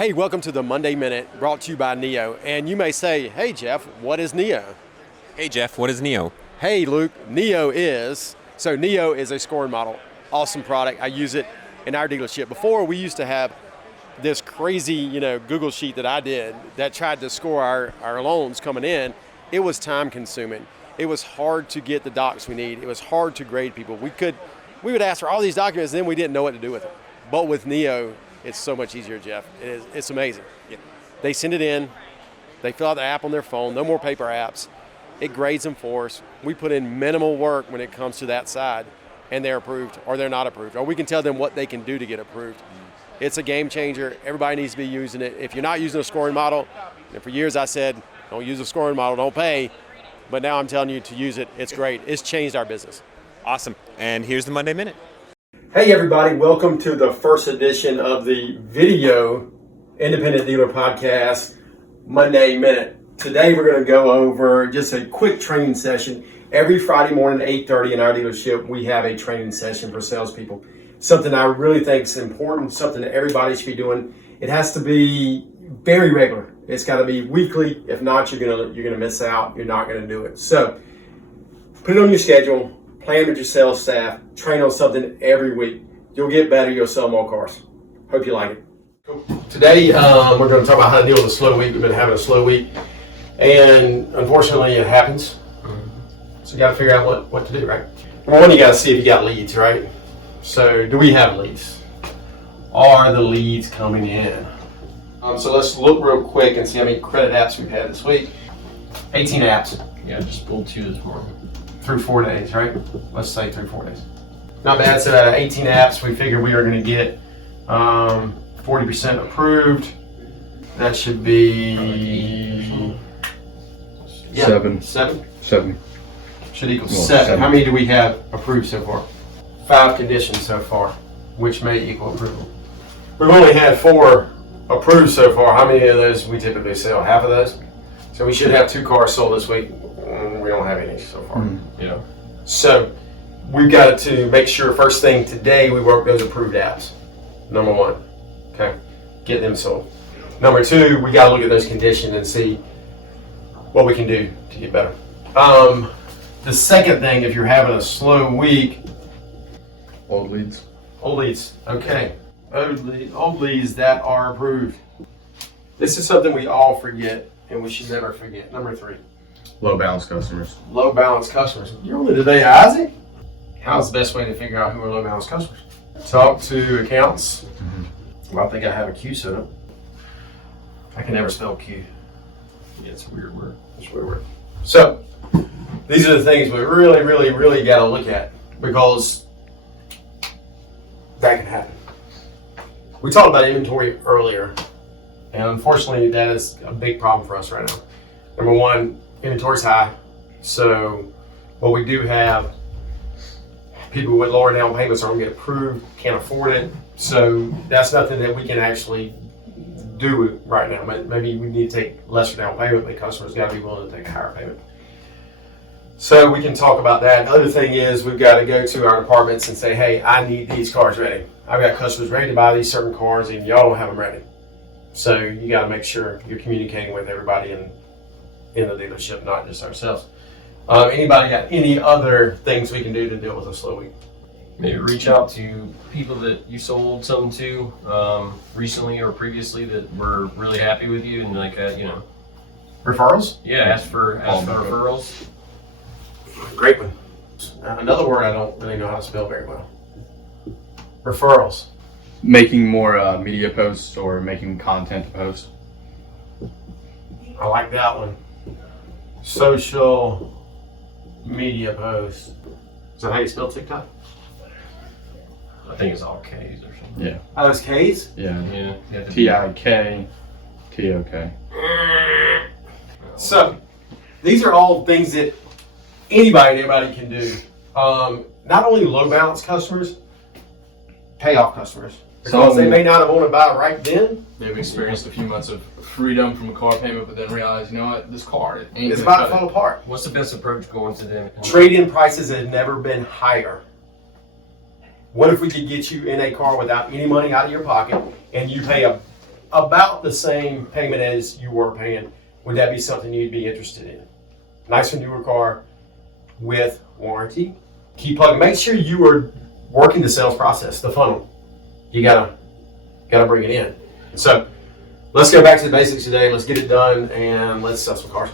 Hey, welcome to the Monday Minute, brought to you by Neo. And you may say, hey, Jeff, what is Neo? Hey, Jeff, what is Neo? Hey, Luke, Neo is a scoring model. Awesome product. I use it in our dealership. Before, we used to have this crazy, Google sheet that I did that tried to score our loans coming in. It was time consuming. It was hard to get the docs we need. It was hard to grade people. We would ask for all these documents, and then we didn't know what to do with them. But with Neo, it's so much easier, Jeff. It's amazing. Yeah. They send it in. They fill out the app on their phone. No more paper apps. It grades them for us. We put in minimal work when it comes to that side, and they're approved or they're not approved. Or we can tell them what they can do to get approved. It's a game changer. Everybody needs to be using it. If you're not using a scoring model, and for years I said, don't use a scoring model, don't pay. But now I'm telling you to use it. It's great. It's changed our business. Awesome. And here's the Monday Minute. Hey everybody, welcome to the first edition of the video Independent Dealer Podcast, Monday Minute. Today we're going to go over just a quick training session. Every Friday morning at 8:30 in our dealership, we have a training session for salespeople. Something I really think is important, something that everybody should be doing. It has to be very regular. It's got to be weekly. If not, you're gonna miss out. You're not going to do it. So put it on your schedule. Plan with your sales staff, train on something every week. You'll get better, you'll sell more cars. Hope you like it. Today, we're going to talk about how to deal with a slow week. We've been having a slow week, and unfortunately it happens. So you got to figure out what to do, right? Number one, you got to see if you got leads, right? So do we have leads? Are the leads coming in? So let's look real quick and see how many credit apps we've had this week. 18 apps. Yeah, just pulled 2 this morning. Through 4 days, right? Let's say through 4 days. Not bad. So out of 18 apps, we figure we are going to get 40% approved. That should be Seven. 7 should equal 7. How many do we have approved so far? 5 conditions so far, which may equal approval. We've only had 4 approved so far. How many of those we typically sell? Half of those. So we should have 2 cars sold this week. We don't have any so far. Yeah. So we've got to make sure first thing today we work those approved apps. Number 1, okay, get them sold. Number 2, we got to look at those conditions and see what we can do to get better. The second thing, if you're having a slow week, Old leads. Okay, old leads that are approved. This is something we all forget, and we should never forget. Number 3. Low balance customers. Low balance customers. You're only today, Isaac? How's the best way to figure out who are low balance customers? Talk to accounts. Well, I think I have a Q set up. I can never spell Q. Yeah, it's a weird word. It's a weird word. So, these are the things we really, really, really got to look at because that can happen. We talked about inventory earlier, and unfortunately, that is a big problem for us right now. Number 1, inventory's high, so what we do have, people with lower down payments are going to get approved, can't afford it, so that's nothing that we can actually do right now. Maybe we need to take lesser down payment, but customers got to be willing to take a higher payment. So we can talk about that. The other thing is we've got to go to our departments and say, hey, I need these cars ready. I've got customers ready to buy these certain cars and y'all don't have them ready. So you got to make sure you're communicating with everybody in the dealership, not just ourselves. Anybody got any other things we can do to deal with a slow week? Maybe reach out to people that you sold something to recently or previously that were really happy with you, and Referrals? Yeah, ask for referrals. Great one. Another word I don't really know how to spell very well. Referrals. Making more media posts or making content to post. I like that one. Social media posts. Is that how you spell TikTok? I think it's all K's or something. Yeah. Oh, those K's? Yeah. Yeah. TIKTOK. So, these are all things that everybody can do. Not only low balance customers, payoff customers. Because they may not have wanted to buy right then. They've experienced a few months of freedom from a car payment, but then realized, you know what, this car ain't It's gonna about to cut fall it. apart. What's the best approach going to them? Trade-in prices have never been higher. What if we could get you in a car without any money out of your pocket and you pay a about the same payment as you were paying, would that be something you'd be interested in? Nicer newer car with warranty. Keep plugging. Make sure you are working the sales process, the funnel. You gotta bring it in. So let's go back to the basics today. Let's get it done and let's sell some cars.